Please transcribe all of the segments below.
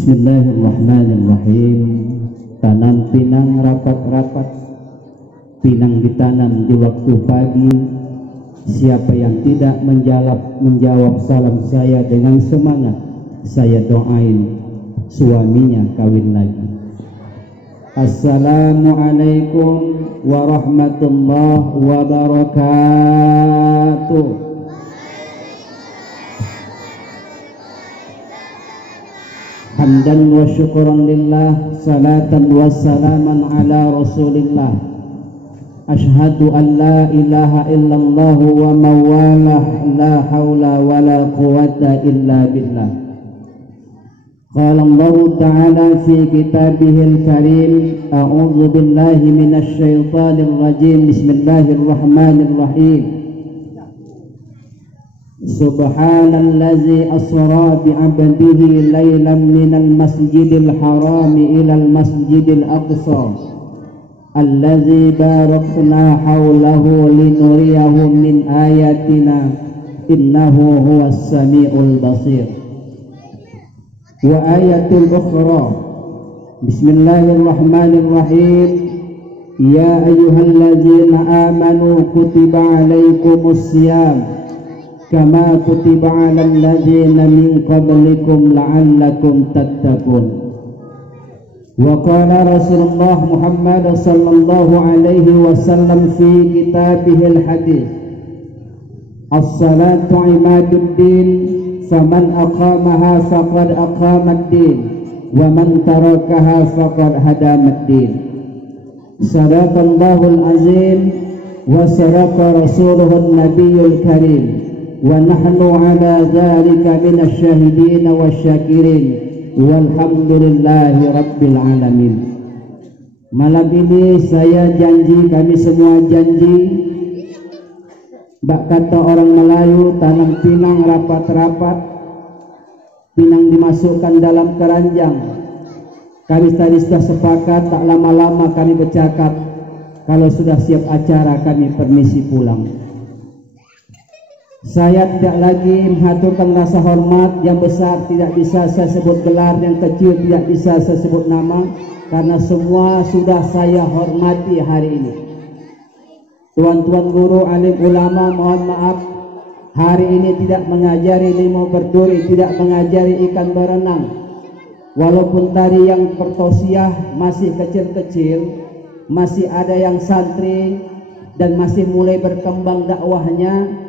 Bismillahirrahmanirrahim. Tanam pinang rapat-rapat, pinang ditanam di waktu pagi. Siapa yang tidak menjawab salam saya dengan semangat, saya doain suaminya kawin lagi. Assalamualaikum warahmatullahi wabarakatuh. Hamdan wa syukran lillah, salatan wa salaman ala rasulillah. Ashhadu an la ilaha illallah wa mawalah, la hawla wa la quwata illa billah. Qala Allah ta'ala fi kitabihil karim, a'udzu billahi minasy syaithanir rajim. Bismillahirrahmanirrahim. Subhanallazi asra bi'abdihi laylan minal masjidil haram ilal masjidil aqsa allazi barakna hawlahu linuriyahu min ayatina innahu huwas sami'ul basir. Wa ayatul ukhra, bismillahirrahmanirrahim. Ya ayyuhallazina amanu kutiba alaikumus siyam kama kutiba 'alal ladzina min qablikum la'allakum tattaqun. Wa qala Rasulullah Muhammad sallallahu alaihi wasallam fi kitabihil hadis, as-salatu imaduddin, faman aqamaha faqad aqamad-din, wa man tarakaha faqad hadamad-din. Sadaqallahul azim wa sadaqa rasuluhun nabiyyul karim. Wa nahnu ala dzalika minasy syahidin wasyakirin walhamdulillahi rabbil alamin. Malam ini saya janji, kami semua janji, bak kata orang Melayu, tanam pinang rapat-rapat, pinang dimasukkan dalam keranjang. Kami tadi sudah sepakat, tak lama-lama kami bercakap, kalau sudah siap acara kami permisi pulang. Saya tidak lagi mengaturkan rasa hormat. Yang besar tidak bisa saya sebut gelar, yang kecil tidak bisa saya sebut nama, karena semua sudah saya hormati hari ini. Tuan-tuan guru, alim ulama, mohon maaf, hari ini tidak mengajari ilmu berduri, tidak mengajari ikan berenang. Walaupun tadi yang pertausiah masih kecil-kecil, masih ada yang santri dan masih mulai berkembang dakwahnya.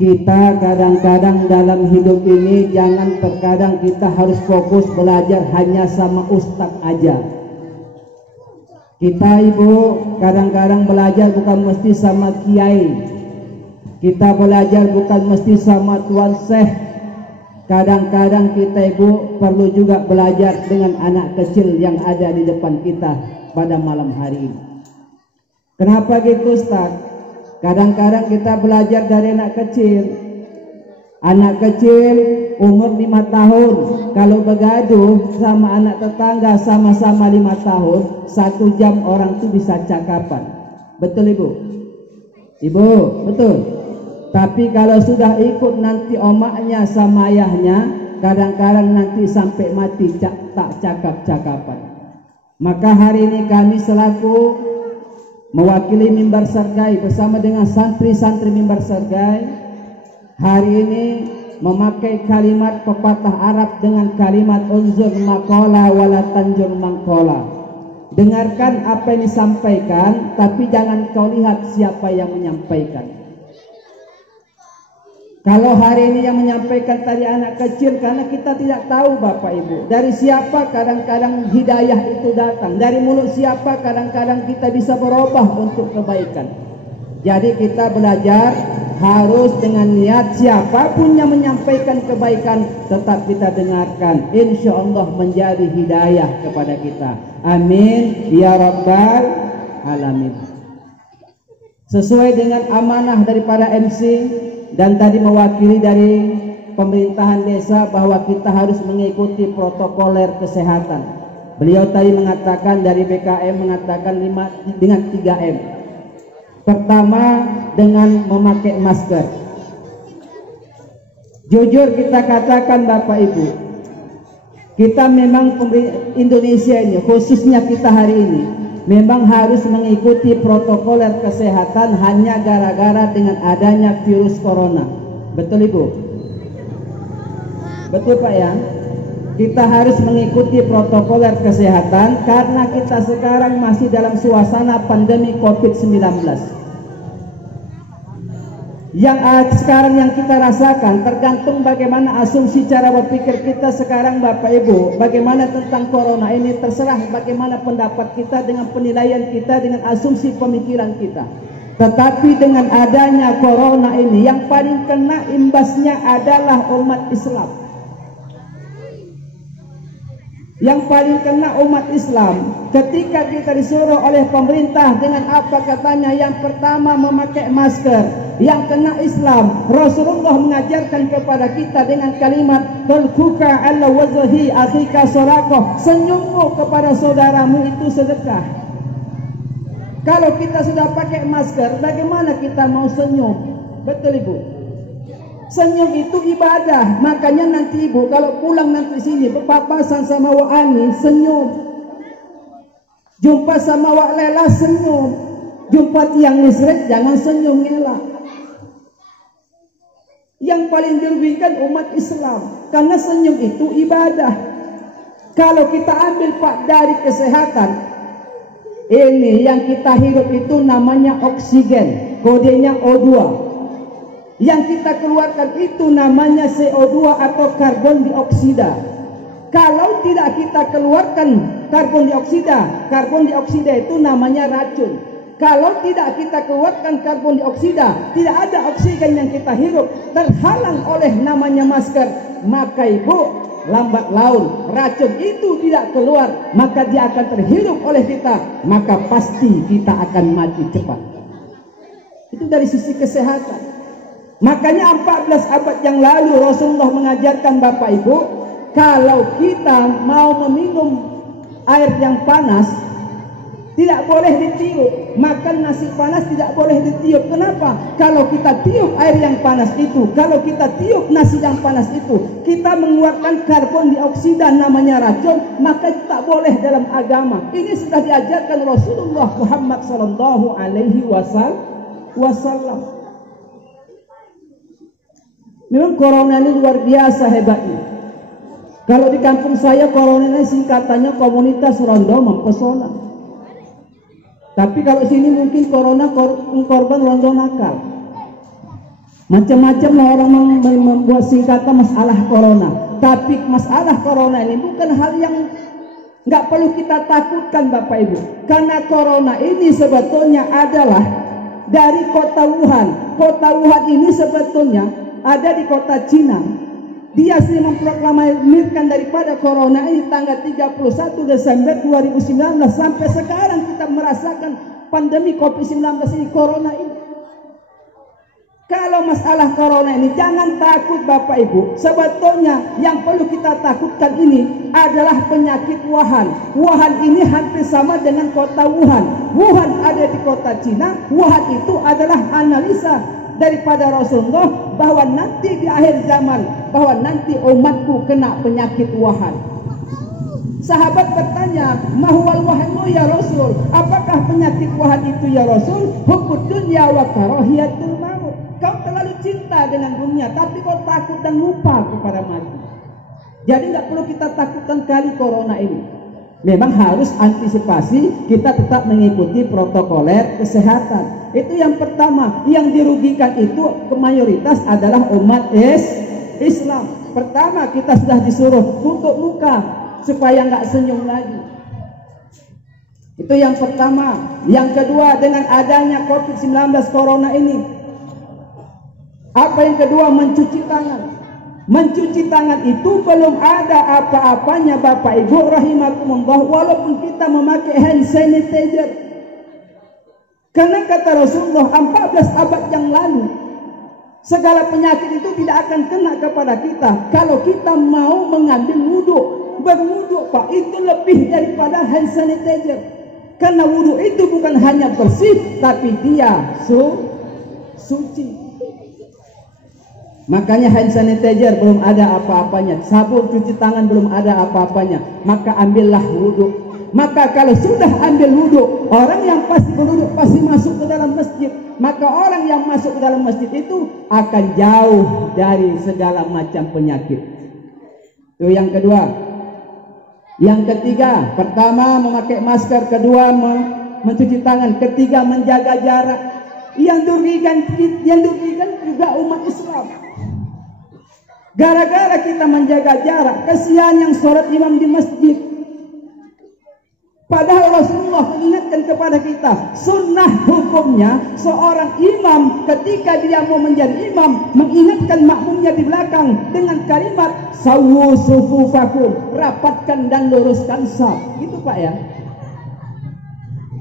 Kita kadang-kadang dalam hidup ini jangan terkadang kita harus fokus belajar hanya sama ustaz aja. Kita ibu kadang-kadang belajar bukan mesti sama kiai. Kita belajar bukan mesti sama tuan syekh. Kadang-kadang kita ibu perlu juga belajar dengan anak kecil yang ada di depan kita pada malam hari ini. Kenapa gitu ustaz? Kadang-kadang kita belajar dari anak kecil. Anak kecil umur 5 tahun, kalau begaduh sama anak tetangga sama-sama 5 tahun, 1 jam orang itu bisa cakapan. Betul ibu? Ibu, betul. Tapi kalau sudah ikut nanti omaknya sama ayahnya, kadang-kadang nanti sampai mati tak cakap-cakapan. Maka hari ini kami selaku mewakili Mimbar Sargai bersama dengan santri-santri Mimbar Sargai hari ini memakai kalimat pepatah Arab dengan kalimat unzur maqala wala tanjur maqala. Dengarkan apa yang disampaikan, tapi jangan kau lihat siapa yang menyampaikan. Kalau hari ini yang menyampaikan tadi anak kecil, karena kita tidak tahu Bapak Ibu dari siapa kadang-kadang hidayah itu datang, dari mulut siapa kadang-kadang kita bisa berubah untuk kebaikan. Jadi kita belajar harus dengan niat, siapapun yang menyampaikan kebaikan tetap kita dengarkan, insya Allah menjadi hidayah kepada kita. Amin ya rabbal alamin. Sesuai dengan amanah daripada MC dan tadi mewakili dari pemerintahan desa bahwa kita harus mengikuti protokoler kesehatan. Beliau tadi mengatakan dari BKM mengatakan dengan 3M. Pertama dengan memakai masker. Jujur kita katakan Bapak Ibu, kita memang Indonesia ini, khususnya kita hari ini, memang harus mengikuti protokol kesehatan hanya gara-gara dengan adanya virus corona. Betul Ibu? Betul Pak ya? Kita harus mengikuti protokol kesehatan karena kita sekarang masih dalam suasana pandemi COVID-19. Yang sekarang yang kita rasakan tergantung bagaimana asumsi cara berpikir kita sekarang Bapak Ibu. Bagaimana tentang corona ini terserah bagaimana pendapat kita dengan penilaian kita dengan asumsi pemikiran kita. Tetapi dengan adanya corona ini yang paling kena imbasnya adalah umat Islam. Yang paling kena umat Islam ketika kita disuruh oleh pemerintah dengan apa katanya, yang pertama memakai masker. Yang kena Islam, Rasulullah mengajarkan kepada kita dengan kalimat talquka ala wajhi akhika sadaqah, senyummu kepada saudaramu itu sedekah. Kalau kita sudah pakai masker, bagaimana kita mau senyum? Betul Ibu? Senyum itu ibadah. Makanya nanti Ibu kalau pulang nanti sini berpapasan sama Wak Ani, senyum. Jumpa sama Wak Lela, senyum. Jumpa tiang listrik, jangan senyum ngelak. Yang paling dirugikan umat Islam, karena senyum itu ibadah. Kalau kita ambil Pak dari kesehatan, ini yang kita hirup itu namanya oksigen, kodenya O2. Yang kita keluarkan itu namanya CO2 atau karbon dioksida. Kalau tidak kita keluarkan karbon dioksida itu namanya racun. Kalau tidak kita keluarkan karbon dioksida, tidak ada oksigen yang kita hirup, terhalang oleh namanya masker, maka Ibu lambat laun racun itu tidak keluar, maka dia akan terhirup oleh kita, maka pasti kita akan mati cepat. Itu dari sisi kesehatan. Makanya 14 abad yang lalu Rasulullah mengajarkan Bapak Ibu, kalau kita mau meminum air yang panas tidak boleh ditiup, makan nasi panas tidak boleh ditiup. Kenapa? Kalau kita tiup air yang panas itu, kalau kita tiup nasi yang panas itu, kita mengeluarkan karbon dioksida namanya racun, maka itu tak boleh dalam agama. Ini sudah diajarkan Rasulullah Muhammad sallallahu alaihi wasallam. Memang corona ini luar biasa hebatnya. Kalau di kampung saya corona ini singkatannya komunitas rondo mempesona. Tapi kalau sini mungkin corona korban rondo nakal. Macam-macam orang membuat singkatan masalah corona. Tapi masalah corona ini bukan hal yang nggak perlu kita takutkan Bapak Ibu. Karena corona ini sebetulnya adalah dari kota Wuhan. Kota Wuhan ini sebetulnya ada di kota Cina. Dia sendiri memproklamirkan daripada corona ini tanggal 31 Desember 2019 sampai sekarang kita merasakan pandemi COVID-19 ini, corona ini. Kalau masalah corona ini jangan takut Bapak Ibu. Sebetulnya yang perlu kita takutkan ini adalah penyakit Wuhan. Wuhan ini hampir sama dengan kota Wuhan. Wuhan ada di kota Cina. Wuhan itu adalah analisa daripada Rasulullah bahwa nanti di akhir zaman, bahwa nanti umatku kena penyakit Wuhan. Sahabat bertanya, mahwal wahanu ya Rasul, apakah penyakit Wuhan itu ya Rasul? Hubbud dunya wa karahiyatul maut. Kau terlalu cinta dengan dunia, tapi kau takut dan lupa kepada mati. Jadi nggak perlu kita takutkan kali corona ini. Memang harus antisipasi, kita tetap mengikuti protokoler kesehatan. Itu yang pertama. Yang dirugikan itu mayoritas adalah umat Islam. Pertama, kita sudah disuruh tutup muka supaya nggak senyum lagi. Itu yang pertama. Yang kedua, dengan adanya COVID-19 corona ini, apa yang kedua? Mencuci tangan. Mencuci tangan itu belum ada apa-apanya Bapak Ibu rahimakumullah, walaupun kita memakai hand sanitizer. Karena kata Rasulullah 14 abad yang lalu, segala penyakit itu tidak akan kena kepada kita kalau kita mau mengambil wudhu. Berwudhu Pak, itu lebih daripada hand sanitizer. Karena wudhu itu bukan hanya bersih, tapi dia suci. Makanya hand sanitizer belum ada apa-apanya, sabun cuci tangan belum ada apa-apanya. Maka ambillah wudhu. Maka kalau sudah ambil wudhu, orang yang pasti berwudhu pasti masuk ke dalam masjid. Maka orang yang masuk ke dalam masjid itu akan jauh dari segala macam penyakit. Itu yang kedua. Yang ketiga, pertama memakai masker, kedua mencuci tangan, ketiga menjaga jarak. Yang dirugikan juga umat Islam. Gara-gara kita menjaga jarak, kesian yang sholat imam di masjid. Padahal Rasulullah mengingatkan kepada kita, sunnah hukumnya seorang imam ketika dia mau menjadi imam mengingatkan makmumnya di belakang dengan kalimat sawu sufufakum, rapatkan dan luruskan saf. Gitu Pak ya.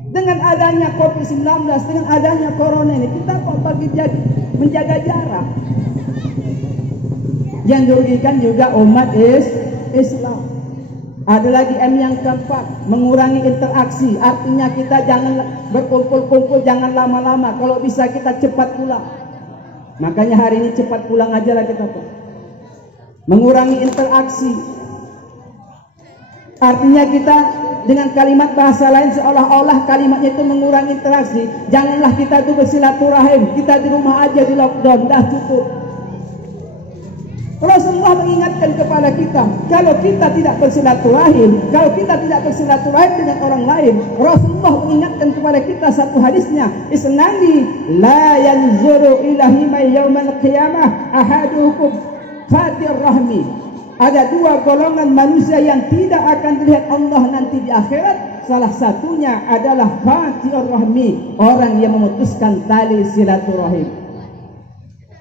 Dengan adanya COVID-19, dengan adanya corona ini, kita kok bagi jadi menjaga jarak. Yang dirugikan juga umat Islam. Ada lagi M yang keempat, mengurangi interaksi. Artinya kita jangan berkumpul-kumpul, jangan lama-lama. Kalau bisa kita cepat pulang. Makanya hari ini cepat pulang aja lah kita Pak. Mengurangi interaksi. Artinya kita dengan kalimat bahasa lain seolah-olah kalimatnya itu mengurangi interaksi. Janganlah kita itu bersilaturahim. Kita di rumah aja di lockdown, dah cukup. Rasulullah mengingatkan kepada kita, kalau kita tidak bersilaturahim, dengan orang lain, Rasulullah mengingatkan kepada kita satu hadisnya, isnani la yanzuru ilahi may yaumal qiyamah ahadukum qadir rahmi. Ada dua golongan manusia yang tidak akan dilihat Allah nanti di akhirat. Salah satunya adalah qadir rahmi, orang yang memutuskan tali silaturahim.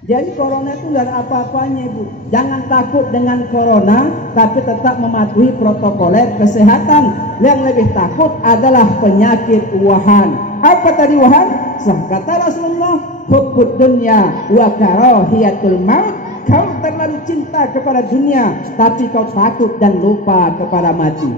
Jadi corona itu tidak ada apa-apanya Ibu. Jangan takut dengan corona, tapi tetap mematuhi protokoler kesehatan. Yang lebih takut adalah penyakit Wuhan. Apa tadi Wuhan? Kata Rasulullah, hubbud dunya wa karahiyatul maut. Kau terlalu cinta kepada dunia, tapi kau takut dan lupa kepada mati.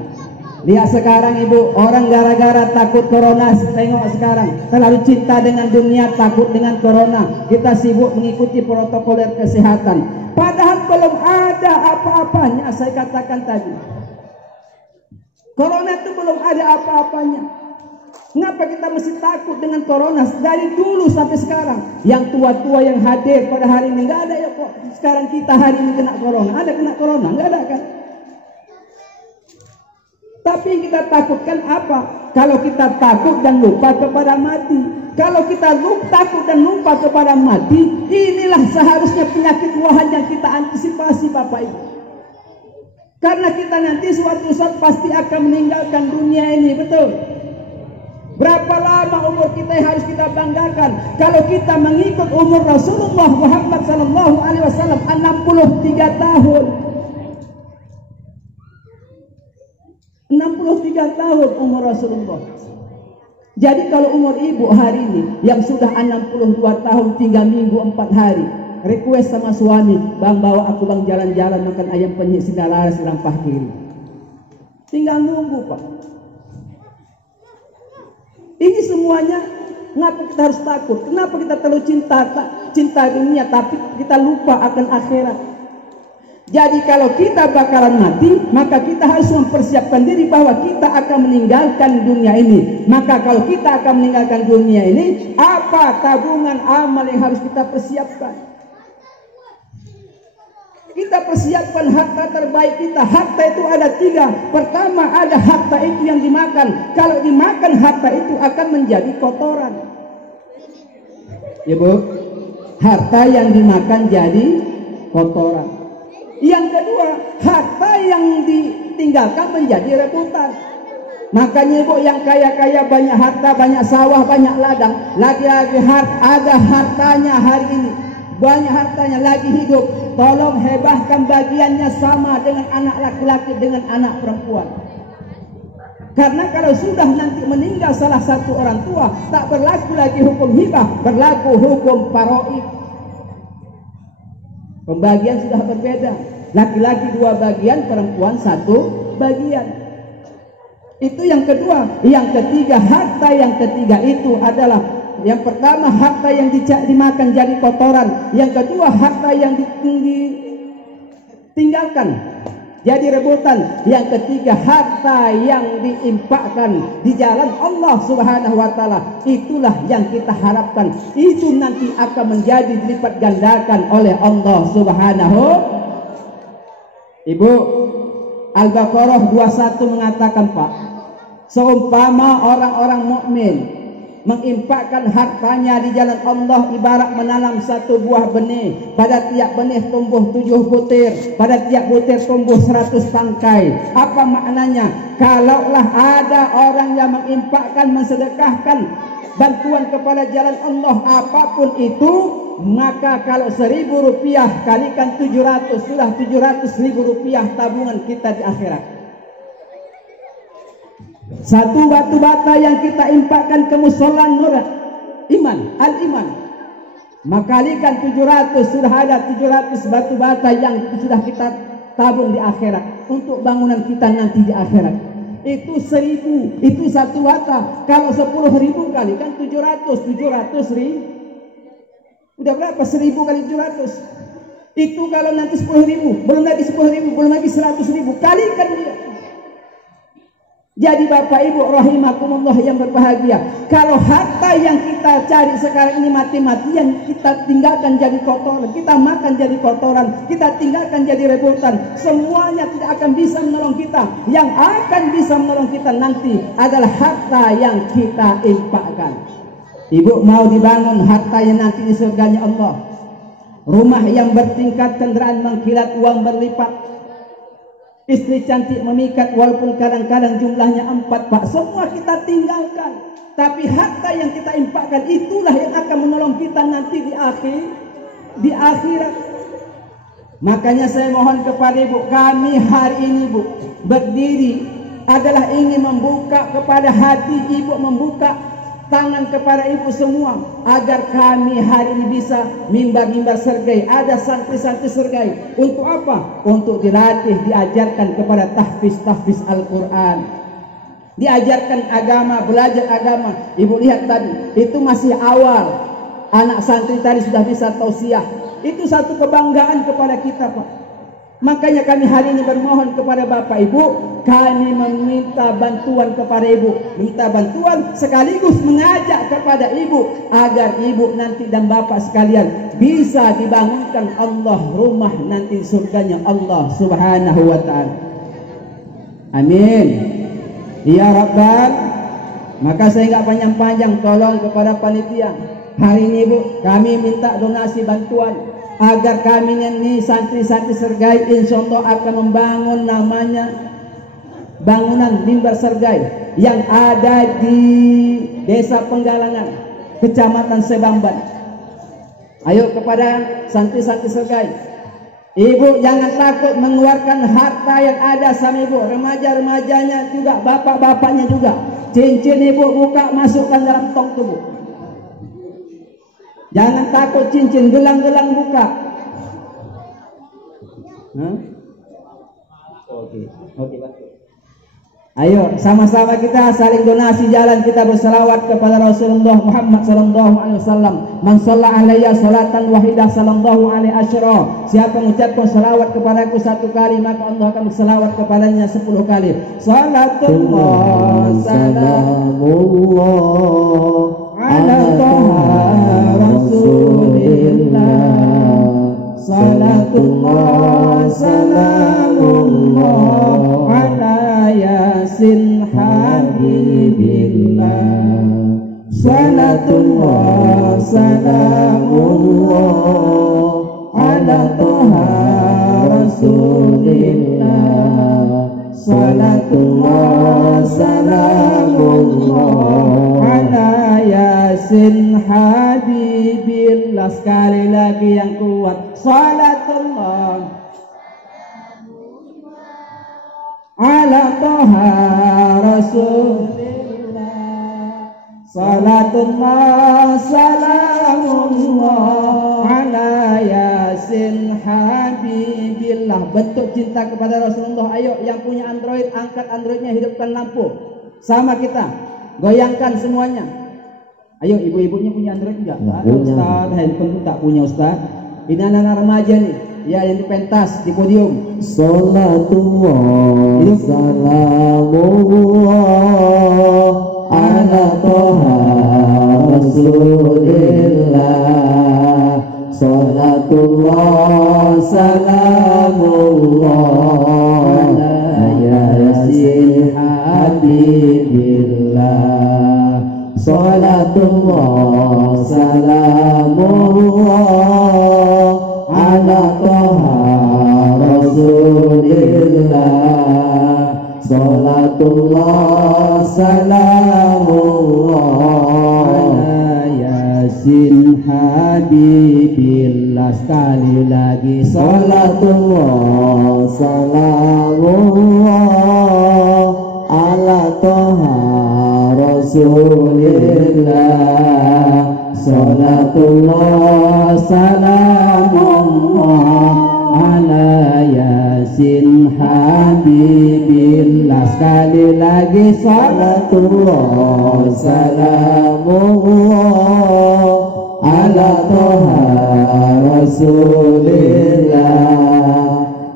Lihat sekarang Ibu, orang gara-gara takut corona, tengok sekarang, terlalu cinta dengan dunia, takut dengan corona. Kita sibuk mengikuti protokoler kesehatan. Padahal belum ada apa-apanya, saya katakan tadi. Corona itu belum ada apa-apanya. Kenapa kita mesti takut dengan corona? Dari dulu sampai sekarang. Yang tua-tua yang hadir pada hari ini, nggak ada ya kok. Sekarang kita hari ini kena corona. Ada kena corona? Nggak ada kan? Tapi kita takutkan apa? Kalau kita takut dan lupa kepada mati. Kalau kita takut dan lupa kepada mati, inilah seharusnya penyakit Wuhan yang kita antisipasi Bapak Ibu. Karena kita nanti suatu saat pasti akan meninggalkan dunia ini, betul? Berapa lama umur kita yang harus kita banggakan? Kalau kita mengikut umur Rasulullah Muhammad SAW 63 tahun. 63 tahun umur Rasulullah. Jadi kalau umur ibu hari ini yang sudah 62 tahun 3 minggu 4 hari, request sama suami, bang bawa aku bang jalan-jalan makan ayam penyet Sindalaras Rampah Kiri. Tinggal nunggu Pak. Ini semuanya ngapa kita harus takut? Kenapa kita terlalu cinta dunia tapi kita lupa akan akhirat? Jadi kalau kita bakalan mati, maka kita harus mempersiapkan diri bahwa kita akan meninggalkan dunia ini. Maka kalau kita akan meninggalkan dunia ini, apa tabungan amal yang harus kita persiapkan? Kita persiapkan harta terbaik kita. Harta itu ada 3. Pertama, ada harta itu yang dimakan. Kalau dimakan harta itu akan menjadi kotoran. Ya Bu, harta yang dimakan jadi kotoran. Yang kedua, harta yang ditinggalkan menjadi rebutan. Makanya Ibu yang kaya-kaya banyak harta, banyak sawah, banyak ladang, lagi-lagi ada hartanya hari ini, banyak hartanya lagi hidup. Tolong hebahkan bagiannya sama dengan anak laki-laki dengan anak perempuan. Karena kalau sudah nanti meninggal salah satu orang tua, tak berlaku lagi hukum hibah, berlaku hukum faraid. Pembagian sudah berbeda. Laki-laki 2 bagian, perempuan 1 bagian. Itu yang kedua. Yang ketiga, harta yang ketiga itu adalah Yang pertama harta yang dimakan jadi kotoran, yang kedua harta yang ditinggalkan jadi rebutan, yang ketiga harta yang diinfakkan di jalan Allah Subhanahu wa taala. Itulah yang kita harapkan, itu nanti akan menjadi dilipat gandakan oleh Allah Subhanahu. Ibu, Al-Baqarah 21 mengatakan, Pak, seumpama orang-orang mukmin menginfakkan hartanya di jalan Allah ibarat menanam satu buah benih. Pada tiap benih tumbuh 7 butir, pada tiap butir tumbuh 100 tangkai. Apa maknanya? Kalaulah ada orang yang menginfakkan, mensedekahkan bantuan kepada jalan Allah apapun itu, maka kalau 1.000 rupiah kalikan 700, sudah 700.000 rupiah tabungan kita di akhirat. Satu batu bata yang kita infakkan ke musola nur iman, al-iman, makalikan 700, sudah ada 700 batu bata yang sudah kita tabung di akhirat untuk bangunan kita nanti di akhirat. Itu 1.000, itu satu bata. Kalau 10.000 kalikan 700 udah berapa? 1.000 kali 700. Itu kalau nanti 10.000, belum lagi 10.000, belum lagi 100.000, kalikan dia. Jadi Bapak Ibu rahimakumullah yang berbahagia, kalau harta yang kita cari sekarang ini mati-matian, kita tinggalkan jadi kotoran, kita makan jadi kotoran, kita tinggalkan jadi rebutan, semuanya tidak akan bisa menolong kita. Yang akan bisa menolong kita nanti adalah harta yang kita infakkan. Ibu mau dibangun harta yang nanti di surganya Allah, rumah yang bertingkat, kendaraan mengkilat, uang berlipat, istri cantik memikat walaupun kadang-kadang jumlahnya 4, Pak, semua kita tinggalkan. Tapi harta yang kita infakkan itulah yang akan menolong kita nanti di akhirat. Makanya saya mohon kepada Ibu, kami hari ini Bu berdiri adalah ingin membuka kepada hati Ibu, membuka tangan kepada Ibu semua, agar kami hari ini bisa mimbar-mimbar sergai, ada santri-santri sergai. Untuk apa? Untuk dilatih, diajarkan kepada tahfiz Al-Quran, diajarkan agama, belajar agama. Ibu lihat tadi, itu masih awal, anak santri tadi sudah bisa tausiah. Itu satu kebanggaan kepada kita, Pak. Makanya kami hari ini bermohon kepada Bapak Ibu, kami meminta bantuan kepada Ibu, minta bantuan sekaligus mengajak kepada Ibu agar Ibu nanti dan Bapak sekalian bisa dibangunkan Allah rumah nanti surganya Allah Subhanahu wa taala. Amin. Ya Rabbal. Maka saya enggak panjang-panjang, tolong kepada panitia. Hari ini Bu, kami minta donasi bantuan agar kami ini santri-santri sergai insya Allah akan membangun namanya bangunan mimbar sergai yang ada di Desa Penggalangan, Kecamatan Sebamban. Ayo kepada santri-santri sergai, Ibu jangan takut mengeluarkan harta yang ada sama Ibu, remaja-remajanya juga, bapak-bapaknya juga. Cincin Ibu buka, masukkan dalam tong tubuh. Jangan takut cincin, gelang-gelang buka. Oke, ayo sama-sama kita saling donasi jalan, kita berselawat kepada Rasulullah Muhammad sallallahu alaihi wasallam. Man shalla alayya salatan wahidah sallallahu alaihi asyra. Siapa mengucapkan selawat kepadaku 1 kali, maka Allah akan berselawat kepadanya 10 kali. Salatullah salamullah ala Rasulillah, salatullah salamullah ala Yasin Habibillah, salatullah salamullah ala Rasulillah, salatullah salamullah ala Yasin Habibillah. Sekali lagi yang kuat, salatullah ala Toha Rasulillah, salatullah salamullah ala Yasin Habibillah. Bentuk cinta kepada Rasulullah. Ayo yang punya Android, angkat Androidnya, hidupkan lampu. Sama kita, goyangkan semuanya. Ayo ibu-ibunya punya Android enggak? Nggak Ada punya. Ustaz, handphone pun tak punya Ustaz. Ini anak-anak remaja nih, ya yang di pentas di podium. Salatullah Hidup. salamullah ala toha rasulillah. Salatullah salamullah ala yasin habibillah. Salatullah salamullah ala toha rasulillah. Salatullah salamullah ala yasin habibillah. Sekali lagi salatullah salamullah ala toha rasulillah. Salatullah salamullah ala yasin habibillah. Sekali lagi salatullah salamullah ala toha rasulillah.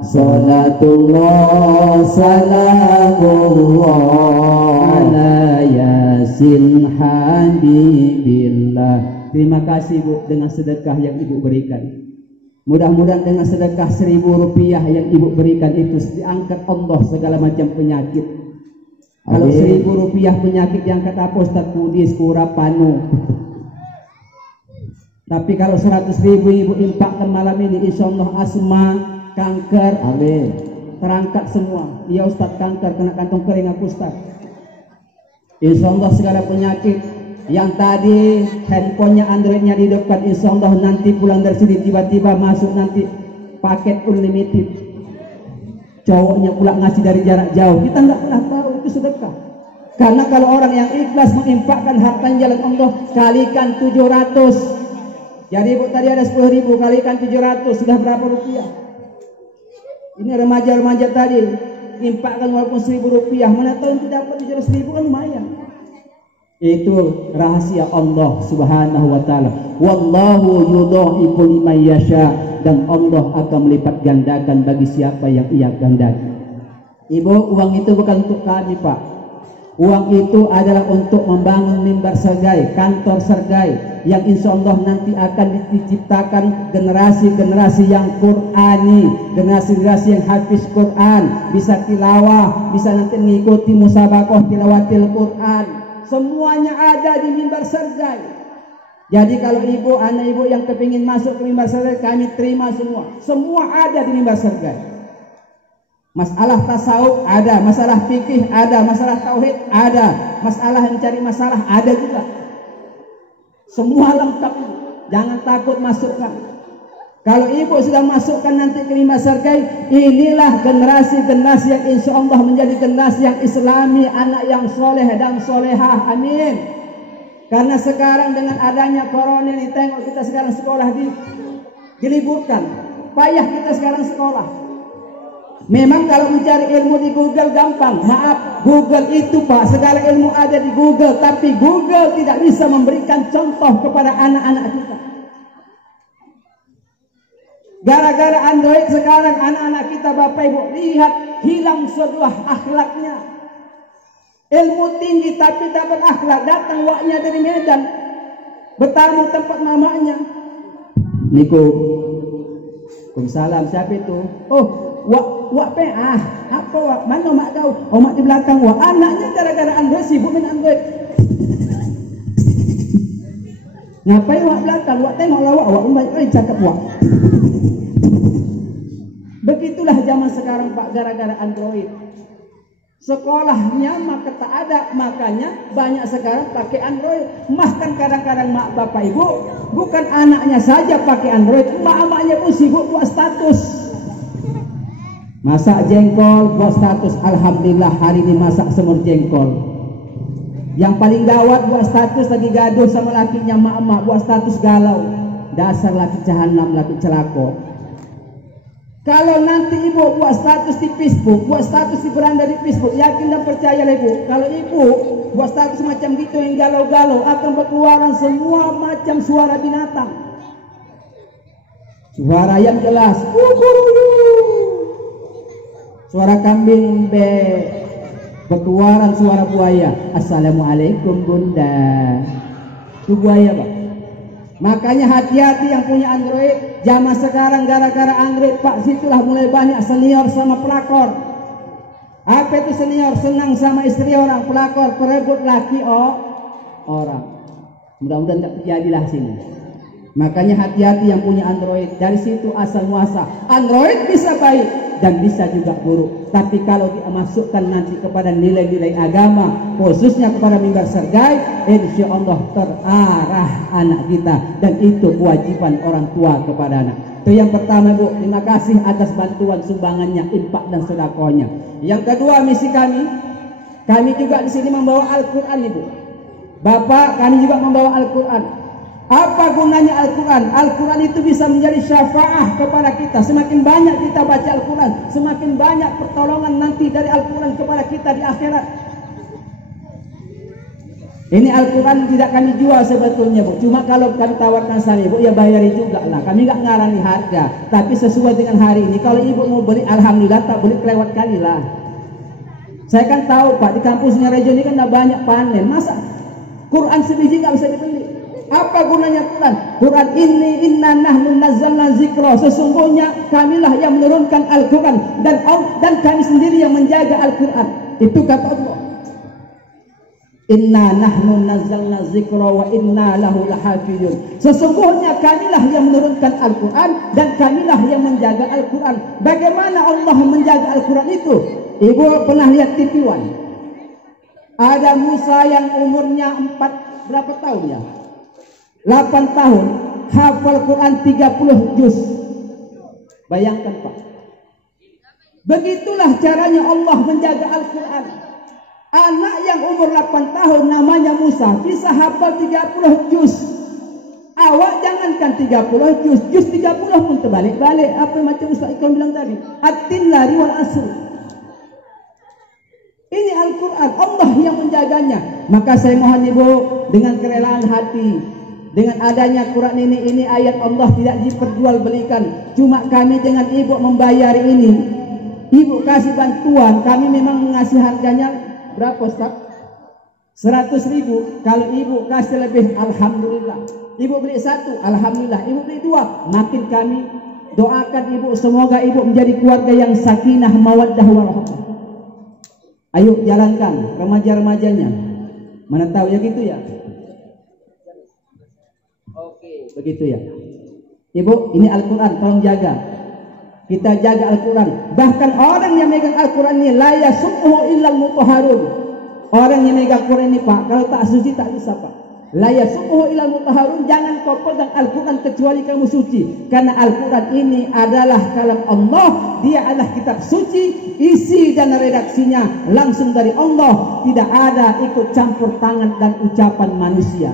Salatullah salamullah ala yasin habibillah. Terima kasih Bu dengan sedekah yang Ibu berikan. Mudah-mudahan dengan sedekah 1.000 rupiah yang Ibu berikan itu diangkat Allah segala macam penyakit. Kalau 1.000 rupiah penyakit yang kata apa Ustaz Kudis, Kura, Panu. Tapi kalau 100.000 Ibu impakkan malam ini, insya Allah asma, kanker, Amin. terangkat semua. Iya Ustaz, kanker kena kantong kering aku Ustaz. Insya Allah segala penyakit yang tadi handphonenya Androidnya di depan, insya Allah nanti pulang dari sini tiba-tiba masuk nanti paket unlimited. Cowoknya pula ngasih dari jarak jauh. Kita nggak pernah tahu, itu sedekah. Karena kalau orang yang ikhlas menginfakkan hartanya jalan Allah, kalikan 700. Jadi Ibu tadi ada 10.000, kalikan 700, sudah berapa rupiah? Ini remaja-remaja tadi infakkan walaupun 1.000 rupiah, mana tahu yang dapat 700.000 kan lumayan. Itu rahasia Allah Subhanahu wa taala. Wallahu yudha'ifu liman yasha, dan Allah akan melipat gandakan bagi siapa yang Ia kehendaki. Ibu, uang itu bukan untuk kami, Pak. Uang itu adalah untuk membangun mimbar sergai, kantor sergai, yang insya Allah nanti akan diciptakan generasi-generasi yang Qur'ani, generasi-generasi yang hafiz Qur'an, bisa tilawah, bisa nanti mengikuti musabakoh tilawatil Qur'an. Semuanya ada di mimbar sergai. Jadi kalau ibu, anak ibu yang kepingin masuk ke mimbar sergai, kami terima semua. Semua ada di mimbar sergai. Masalah tasawuf ada, masalah fikih ada, masalah tauhid ada, masalah mencari masalah ada juga. Semua lengkap. Jangan takut masukkan. Kalau ibu sudah masukkan nanti ke mimbar sergai, inilah generasi-generasi yang insya Allah menjadi generasi yang islami, anak yang soleh dan solehah. Amin. Karena sekarang dengan adanya corona ini, tengok kita sekarang sekolah diliburkan. Payah kita sekarang sekolah. Memang kalau mencari ilmu di Google gampang. Maaf, Google itu Pak, segala ilmu ada di Google. Tapi Google tidak bisa memberikan contoh kepada anak-anak kita. Gara-gara Android sekarang anak-anak kita Bapak Ibu lihat hilang sebuah akhlaknya. Ilmu tinggi tapi tak berakhlak. Datang waknya dari Medan, bertamu tempat mamanya. Niku, Waalaikumsalam, siapa itu? Oh, wak pe apa wak? Mana mak tahu? Oh mak di belakang wak. Anaknya gara-gara Android sibuk main Android. Ngapain wak belakang? Wak tengok lah wak umai cakap wak. Begitulah zaman sekarang Pak, gara-gara Android. Sekolahnya maka tak ada, makanya banyak sekarang pakai Android. Bahkan kadang-kadang mak bapak ibu, bukan anaknya saja pakai Android, mak-maknya pun sibuk buat status. Masak jengkol, buat status. Alhamdulillah hari ini masak semur jengkol. Yang paling gawat buat status lagi gaduh sama lakinya mak-mak, buat status galau. Dasar laki jahanam, laki celako. Kalau nanti ibu buat status di Facebook, buat status di beranda di Facebook, yakin dan percaya ibu, kalau ibu buat status macam gitu yang galau-galau, akan berkeluaran semua macam suara binatang. Suara yang jelas, suara kambing berkeluaran suara buaya. Assalamualaikum bunda. Itu buaya pak. Makanya hati-hati yang punya Android. Zaman sekarang gara-gara Android pak, situlah mulai banyak senior sama pelakor. Apa itu senior? Senang sama istri orang, pelakor perebut laki orang. Mudah-mudahan tidak terjadilah sini. Makanya hati-hati yang punya Android. Dari situ asal muasal. Android bisa baik dan bisa juga buruk. Tapi kalau dia masukkan nanti kepada nilai-nilai agama, khususnya kepada mimbar sergai, insya Allah terarah anak kita. Dan itu kewajiban orang tua kepada anak. Itu yang pertama bu. Terima kasih atas bantuan sumbangannya, infak dan sedekahnya. Yang kedua misi kami juga di sini membawa Al-Quran ibu. Bapak, kami juga membawa Al-Quran. Apa gunanya Al-Quran? Al-Quran itu bisa menjadi syafaah kepada kita. Semakin banyak kita baca Al-Quran, semakin banyak pertolongan nanti dari Al-Quran kepada kita di akhirat. Ini Al-Quran tidak kami jual sebetulnya bu. Cuma kalau kami tawarkan sana ibu, ya bayari juga lah. Kami nggak ngarani harga, tapi sesuai dengan hari ini. Kalau ibu mau beli, alhamdulillah, tak boleh kelewat kali lah. Saya kan tahu pak, di kampusnya Rejo ini kan ada banyak panen. Masa Quran sebiji nggak bisa dibeli? Apa gunanya Quran? Quran ini inna nahnu nazzalna zikra. Sesungguhnya kamilah yang menurunkan Al-Quran dan kami sendiri yang menjaga Al-Quran. Itu kata Allah. Inna nahnu nazzalna zikra wa inna lahu lahafizun. Sesungguhnya kamilah yang menurunkan Al-Quran dan kamilah yang menjaga Al-Quran. Bagaimana Allah menjaga Al-Quran itu? Ibu pernah lihat TV One? Ada Musa yang umurnya berapa tahun ya? 8 tahun, hafal Quran 30 juz. Bayangkan Pak. Begitulah caranya Allah menjaga Al-Quran. Anak yang umur 8 tahun namanya Musa bisa hafal 30 juz. Awak jangankan 30 juz, juz 30 pun terbalik-balik. Apa macam Ustaz Ikram bilang tadi? At-Tinlari wal Asr. Ini Al-Quran, Allah yang menjaganya. Maka saya mohon ibu dengan kerelaan hati, dengan adanya Quran ini ayat Allah tidak diperjualbelikan. Cuma kami dengan ibu membayar ini, ibu kasih bantuan, kami memang mengasih harganya berapa Ustaz? 100.000. Kalau ibu kasih lebih, alhamdulillah. Ibu beli 1, alhamdulillah. Ibu beli 2, makin kami doakan ibu, semoga ibu menjadi keluarga yang sakinah mawaddah warahmah. Ayo jalankan remaja-remajanya. Mana tahu ya gitu ya. Oke, begitu ya. Ibu, ini Al-Quran, tolong jaga. Kita jaga Al-Quran. Bahkan orang yang megang Al-Quran ini la yasubbuhu illal mutahharun. Orang yang megang Quran ini Pak, kalau tak suci tak bisa Pak. La yasubbuhu illal mutahharun, jangan kau pegang Al-Quran kecuali kamu suci. Karena Al-Quran ini adalah kalam Allah. Dia adalah kitab suci, isi dan redaksinya langsung dari Allah. Tidak ada ikut campur tangan dan ucapan manusia.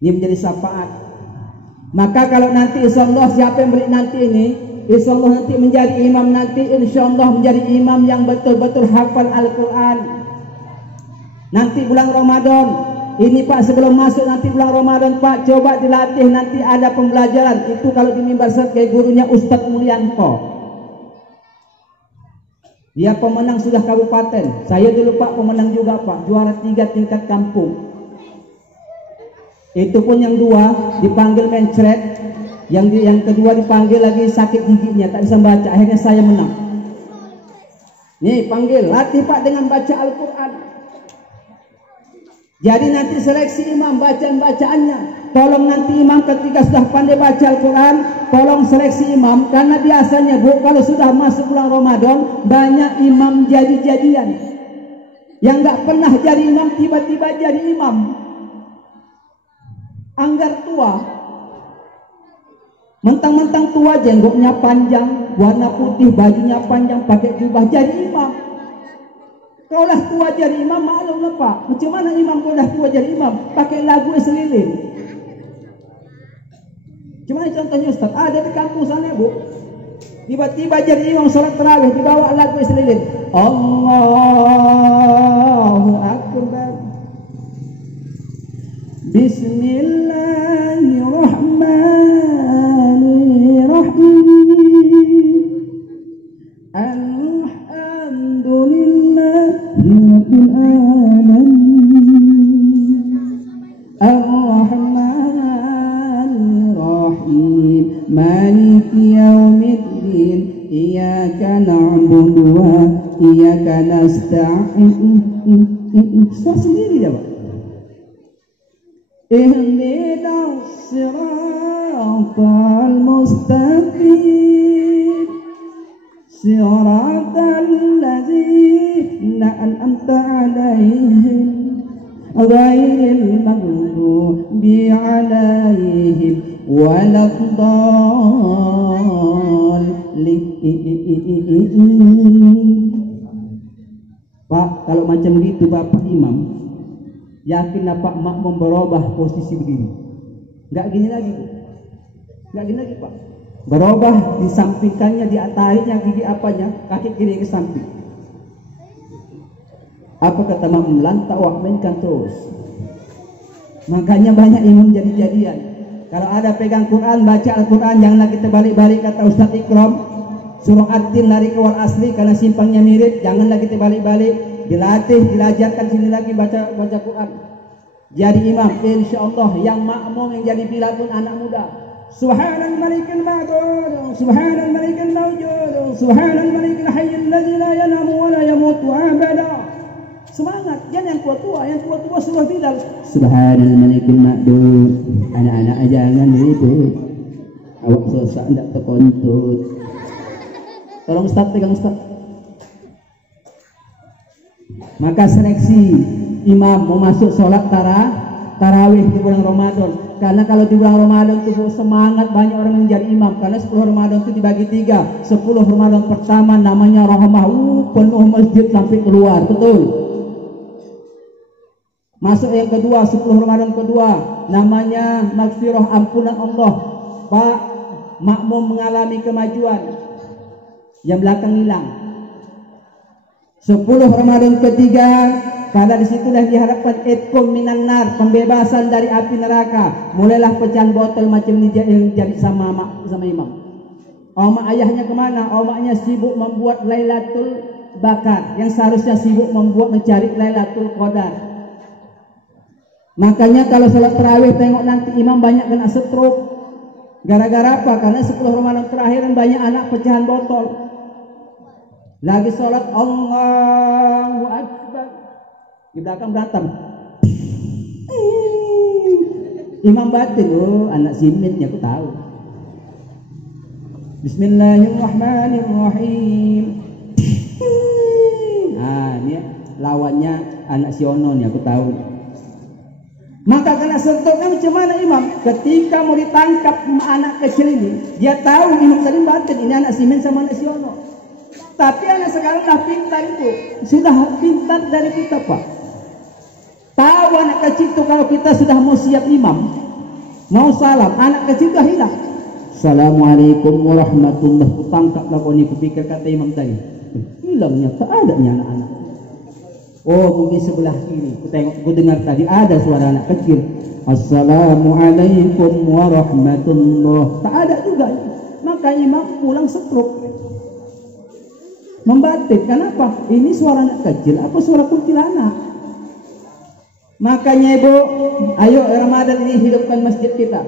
Ini menjadi syafaat. Maka kalau nanti insyaallah siapa yang beli nanti ini, insyaallah nanti menjadi imam, nanti insyaallah menjadi imam yang betul-betul hafal Al-Quran. Nanti bulan Ramadan ini Pak, sebelum masuk nanti bulan Ramadan Pak, coba dilatih, nanti ada pembelajaran. Itu kalau di mimbar sebagai gurunya Ustadz Mulyanto. Dia pemenang sudah kabupaten. Saya dulu Pak pemenang juga Pak, juara 3 tingkat kampung. Itu pun yang 2 dipanggil mencret, yang kedua dipanggil lagi sakit giginya, tak bisa baca. Akhirnya saya menang. Nih panggil, latih Pak dengan baca Al-Quran. Jadi nanti seleksi imam bacaan-bacaannya. Tolong nanti imam ketika sudah pandai baca Al-Quran, tolong seleksi imam. Karena biasanya Bu, kalau sudah masuk bulan Ramadan, banyak imam jadi-jadian. Yang nggak pernah jadi imam, tiba-tiba jadi imam. Anggar tua. Mentang-mentang tua, jenggotnya panjang, warna putih, bajunya panjang, pakai jubah, jadi imam. Kalau dah tua jadi imam, maklum lah Pak. Macam mana imam kalau dah tua jadi imam? Pakai lagu selilin. Macam mana contohnya Ustaz? Ada di kampung sana Bu. Tiba-tiba jadi imam salat tarawih dibawa lagu islilin. Allahu Akbar. Bismillahirrahmanirrahim. Alhamdulillahirabbil alamin. Ar-Rahmanir-Rahim. Maliki yaumiddin. Iyyaka na'budu wa iyyaka nasta'in. Suara sendiri dia, Pak. Ihdinas siratal mustaqim. Siratal ladzina an'amta 'alaihim ghairil maghdubi 'alaihim waladdallin. Pak, kalau macam gitu Bapak Imam, yakin Pak makmum berubah posisi begini? Enggak gini lagi, Bu. Enggak gini lagi, Pak. Berubah, disampingkannya, diatasnya gigi apanya, kaki kiri ke samping. Apa kata makmum? Lantak wahmenkan terus. Makanya banyak imam jadi-jadian. Kalau ada pegang Quran, baca Al-Quran, janganlah kita balik-balik kata Ustaz Ikram. Surah At-Tin lari ke wal asli karena simpangnya mirip, janganlah kita balik-balik. Dilatih, dilajarkan sini lagi baca Quran. Jadi imam, insyaallah yang makmum yang jadi pilatun anak muda. Subhanal malikil ma'dud, subhanal malikil mawjud, subhanal malikil hayyul ladzi la yanamu wa la yamutu abada. Semangat, jangan yang tua-tua suruh Bilal. Subhanal malikil ma'dud. Anak-anak jangan ribut. Awak susah ndak terkontut. Tolong Ustaz, pegang Ustaz. Maka seleksi imam mau masuk sholat tarawih di bulan Ramadan. Karena kalau di bulan Ramadan itu semangat banyak orang menjadi imam. Karena 10 Ramadan itu dibagi 3. 10 Ramadan pertama namanya rahmah, penuh masjid sampai keluar, betul. Masuk yang kedua, 10 Ramadan kedua namanya maghfirah, ampunan Allah. Pak, makmum mengalami kemajuan, yang belakang hilang. 10 Ramadan ketiga, karena disitulah diharapkan itqum minan nar, pembebasan dari api neraka. Mulailah pecahan botol macam ini jadi sama imam. Omak ayahnya kemana? Omaknya sibuk membuat Lailatul Bakar, yang seharusnya sibuk mencari Lailatul Qadar. Makanya kalau salat tarawih tengok nanti imam banyak kena stroke. Gara-gara apa? Karena 10 Ramadan terakhir banyak anak pecahan botol. Lagi sholat Allahu Akbar, di belakang berantem. Imam batin, oh anak simitnya aku tahu. Bismillahirrahmanirrahim. Nah ini lawannya anak Siono nih aku tahu. Maka kena sentuhnya macam mana imam? Ketika mau ditangkap anak kecil ini, dia tahu imam tadi batin ini anak simin sama anak Siono. Tapi anak sekarang dah pintar itu, sudah pintar dari kita Pak. Tahu anak kecil itu kalau kita sudah mau siap imam, mau salam, anak kecil dah hilang. Assalamualaikum warahmatullahi wabarakatuh. Tangkaplah kau ni, kupikir kata imam tadi. Hilangnya, tak adanya anak-anak. Oh mungkin sebelah kiri, ku dengar tadi ada suara anak kecil. Assalamualaikum warahmatullahi. Tak ada juga. Maka imam pulang stroke. Membatik, kenapa? Ini suara anak kecil apa suara kuntilanak? Makanya Ibu, ayo Ramadan ini hidupkan masjid kita.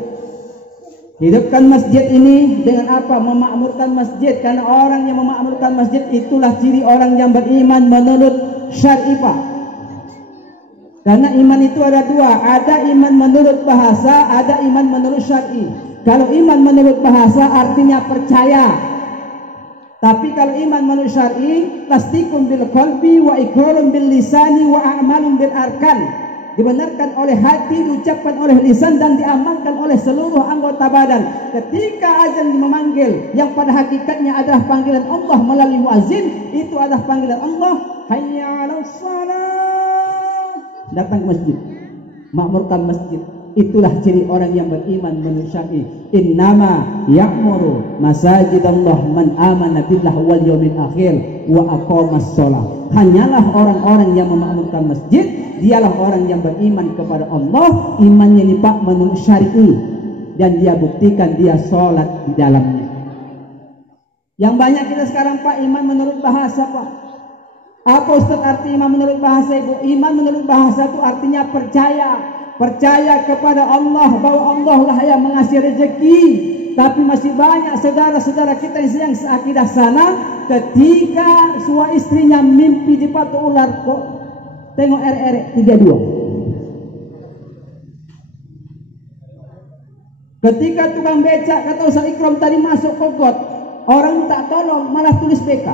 Hidupkan masjid ini dengan apa? Memakmurkan masjid. Karena orang yang memakmurkan masjid itulah ciri orang yang beriman menurut syar'i Pak. Karena iman itu ada dua, ada iman menurut bahasa, ada iman menurut syar'i. Kalau iman menurut bahasa artinya percaya. Tapi kalau iman menurut syar'i, tasdiqun bil qalbi wa iqrarun bil lisani wa a'malun bil arkan. Dibenarkan oleh hati, diucapkan oleh lisan dan diamalkan oleh seluruh anggota badan. Ketika azan memanggil, yang pada hakikatnya adalah panggilan Allah melalui muazin, itu adalah panggilan Allah, hayya 'alas shalah. Datang ke masjid, makmurkan masjid. Itulah ciri orang yang beriman menurut syar'i. Innama ya'muru masajidallah man amana billah wal yawmil akhir wa aqamas shalah. Hanyalah orang-orang yang memakmurkan masjid, dialah orang yang beriman kepada Allah, imannya ini Pak menurut syar'i, dan dia buktikan dia sholat di dalamnya. Yang banyak kita sekarang Pak iman menurut bahasa Pak. Apa Ustaz arti iman menurut bahasa Ibu? Iman menurut bahasa itu artinya percaya kepada Allah, bahwa Allah lah yang mengasih rezeki. Tapi masih banyak saudara-saudara kita yang seakidah sana, ketika suami istrinya mimpi dipatok ular, kok tengok RR 32. Ketika tukang becak kata Ustaz Ikram tadi masuk ke got, orang tak tolong malah tulis PK.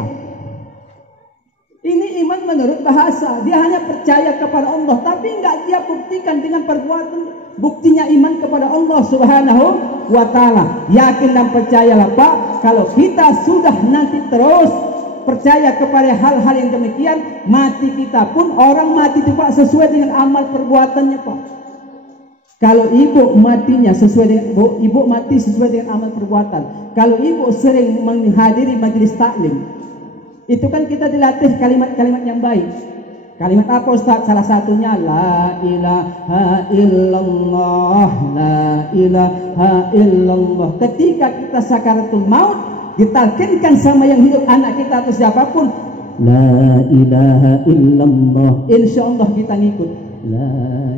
Ini iman menurut bahasa, dia hanya percaya kepada Allah, tapi enggak dia buktikan dengan perbuatan. Buktinya iman kepada Allah Subhanahu wa ta'ala. Yakin dan percayalah Pak, kalau kita sudah nanti terus percaya kepada hal-hal yang demikian, mati kita pun orang mati itu Pak sesuai dengan amal perbuatannya Pak. Kalau ibu matinya sesuai dengan ibu mati sesuai dengan amal perbuatan. Kalau ibu sering menghadiri majelis taklim, itu kan kita dilatih kalimat-kalimat yang baik. Kalimat apa Ustaz? Salah satunya la ilaha illallah, la ilaha illallah. Ketika kita sakaratul maut, ditalkinkan sama yang hidup, anak kita atau siapapun, la ilaha illallah, insya Allah kita ngikut, la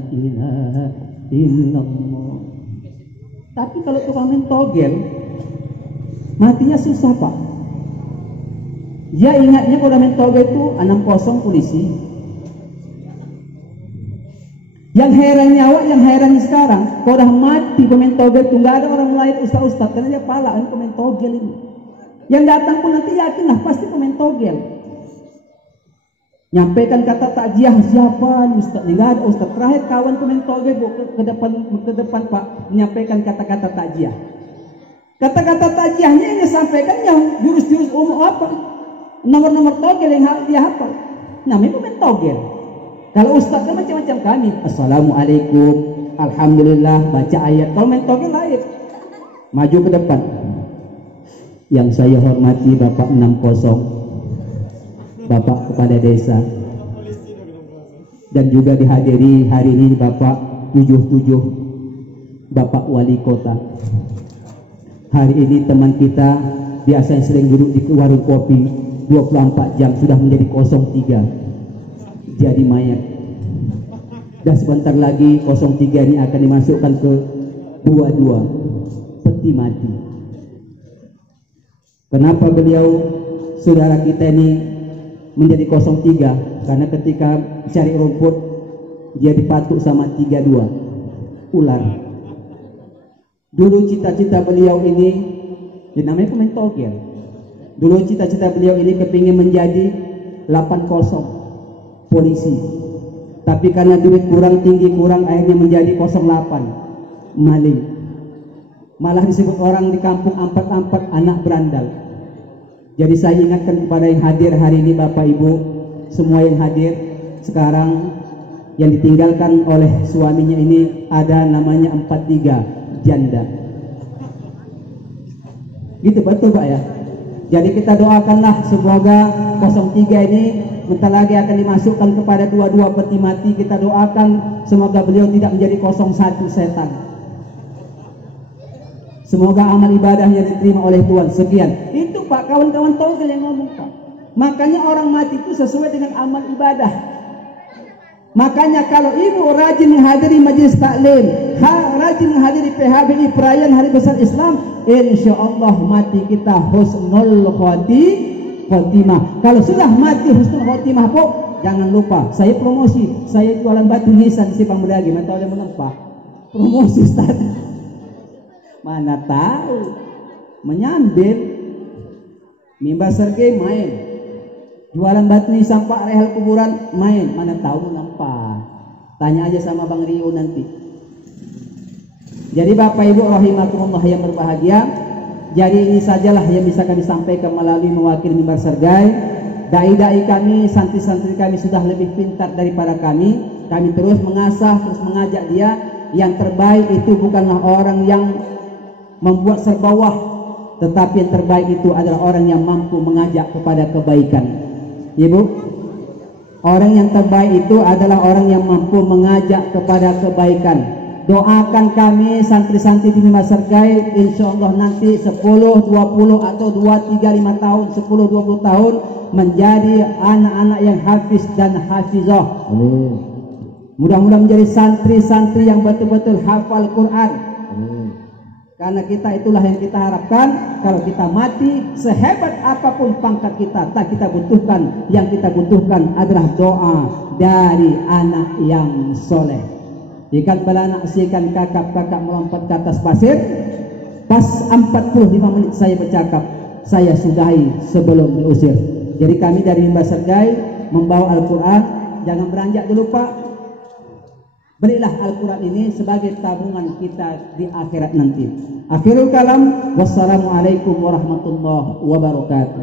ilaha illallah. Tapi kalau tukang main togel, matinya susah Pak. Dia ingatnya kalau main togel itu 60 polisi. Yang heran nyawa, yang heran sekarang, kalau udah mati pemain togel itu nggak ada orang lain ustaz-ustaz, karena dia pala ini pemain togel ini. Yang datang pun nanti yakinlah pasti pemain togel. Nyampaikan kata takziah siapa ustaz? Nggak ada ustaz. Terakhir kawan pemain togel ke depan Pak menyampaikan kata-kata takziah. Kata-kata takziahnya yang disampaikan yang jurus-jurus umum apa? Nomor-nomor togel yang dia hafal. Namanya pemain togel. Kalau ustaz kan macam-macam kami. Assalamualaikum, alhamdulillah, baca ayat. Kalau main togel lain. Maju ke depan. Yang saya hormati Bapak 60, Bapak Kepala Desa, dan juga dihadiri hari ini Bapak 77, Bapak Wali Kota. Hari ini teman kita biasa yang sering duduk di warung kopi 24 jam sudah menjadi 03. Jadi mayat. Dan sebentar lagi 03 ini akan dimasukkan ke 22 peti mati. Kenapa beliau saudara kita ini menjadi 03? Karena ketika cari rumput dia dipatuk sama 32 ular. Dulu cita-cita beliau ini, namanya pemain togel. Dulu cita-cita beliau ini kepingin menjadi 80 polisi, tapi karena duit kurang, tinggi kurang, akhirnya menjadi 08 maling. Malah disebut orang di kampung ampat-ampat anak berandal. Jadi saya ingatkan kepada yang hadir hari ini Bapak Ibu semua yang hadir sekarang, yang ditinggalkan oleh suaminya ini ada namanya 43 janda. Gitu betul Pak ya. Jadi kita doakanlah semoga 03 ini bentar lagi akan dimasukkan kepada 22 peti mati. Kita doakan semoga beliau tidak menjadi 01 setan. Semoga amal ibadahnya diterima oleh Tuhan. Sekian. Itu Pak kawan-kawan togel yang ngomong Pak. Makanya orang mati itu sesuai dengan amal ibadah. Makanya kalau ibu rajin menghadiri majelis taklim, rajin menghadiri PHBI perayaan Hari Besar Islam, insya Allah mati kita husnul khotimah. Kalau sudah mati husnul khotimah po, jangan lupa saya promosi, saya jualan batu nisan di Simpang Bedagi, mana tahu ada mengapa promosi Ustaz. Mana tahu menyambil mimbar sergei main, jualan batu nisan Pak rehel kuburan main, mana tahu mengapa. Tanya aja sama Bang Rio nanti. Jadi Bapak Ibu rahimakumullah yang berbahagia, jadi ini sajalah yang bisa kami sampaikan melalui mewakili mimbar sergai. Dai-dai kami, santri-santri kami sudah lebih pintar daripada kami. Kami terus mengasah, terus mengajak dia. Yang terbaik itu bukanlah orang yang membuat serbawah, tetapi yang terbaik itu adalah orang yang mampu mengajak kepada kebaikan. Ibu, orang yang terbaik itu adalah orang yang mampu mengajak kepada kebaikan. Doakan kami santri-santri di Mimbar Sergai, insya Allah nanti 10, 20 atau 2, 3, 5 tahun, 10, 20 tahun menjadi anak-anak yang hafiz dan hafizah. Mudah-mudahan menjadi santri-santri yang betul-betul hafal Quran. Karena kita itulah yang kita harapkan. Kalau kita mati, sehebat apapun pangkat kita, tak kita butuhkan. Yang kita butuhkan adalah doa dari anak yang soleh. Ikan belanak sikan kakap-kakak melompat ke atas pasir. Pas 45 menit saya bercakap, saya sudahi sebelum diusir. Jadi kami dari Mimbar Sergai membawa Al-Quran. Jangan beranjak dulu Pak. Berilah Al-Quran ini sebagai tabungan kita di akhirat nanti. Akhirul kalam, wassalamualaikum warahmatullahi wabarakatuh.